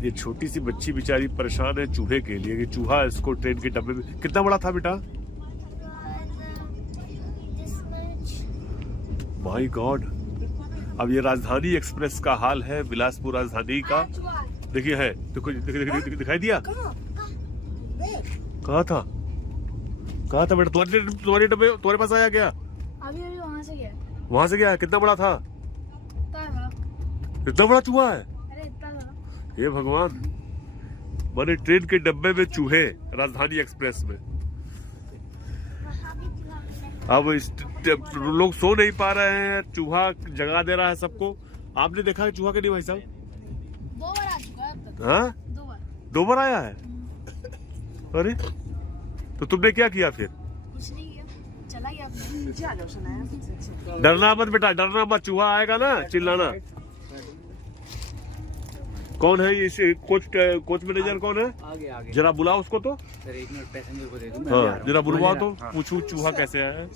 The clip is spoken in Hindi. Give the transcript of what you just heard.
ये छोटी सी बच्ची बेचारी परेशान है चूहे के लिए कि चूहा इसको ट्रेन के डब्बे में। कितना बड़ा था बेटा? My God. अब ये राजधानी एक्सप्रेस का हाल है, बिलासपुर राजधानी का। देखिए है, देखो दिखाई दिया? कहाँ था? कहाँ था बेटा? तुम्हारे डब्बे तुम्हारे पास आया क्या? अभी वहाँ से गया। वहाँ से गया? कितना बड़ा था? इतना बड़ा चूहा है? अरे इतना था। हे भगवान, मैंने ट्रेन के डब्बे में चूहे राजधानी एक्सप्रेस में। अब लोग सो नहीं पा रहे हैं, चूहा जगा दे रहा है सबको। आपने देखा है चूहा के नहीं भाई साहब? 2 बार आ चुका है अब तक। हाँ, 2 बार आया है। अरे तो तुमने क्या किया फिर? कुछ नहीं किया, चला गया अपने। डरना मत बेटा, डरना मत, चूहा आएगा ना चिल्लाना। कौन है ये कोच मैनेजर कौन है? आगे जरा बुलाओ उसको तो। सर 1 मिनट पैसेंजर को दे दूं मैं। हाँ, जरा बुलवाओ तो, पूछूं चूहा कैसे आया है।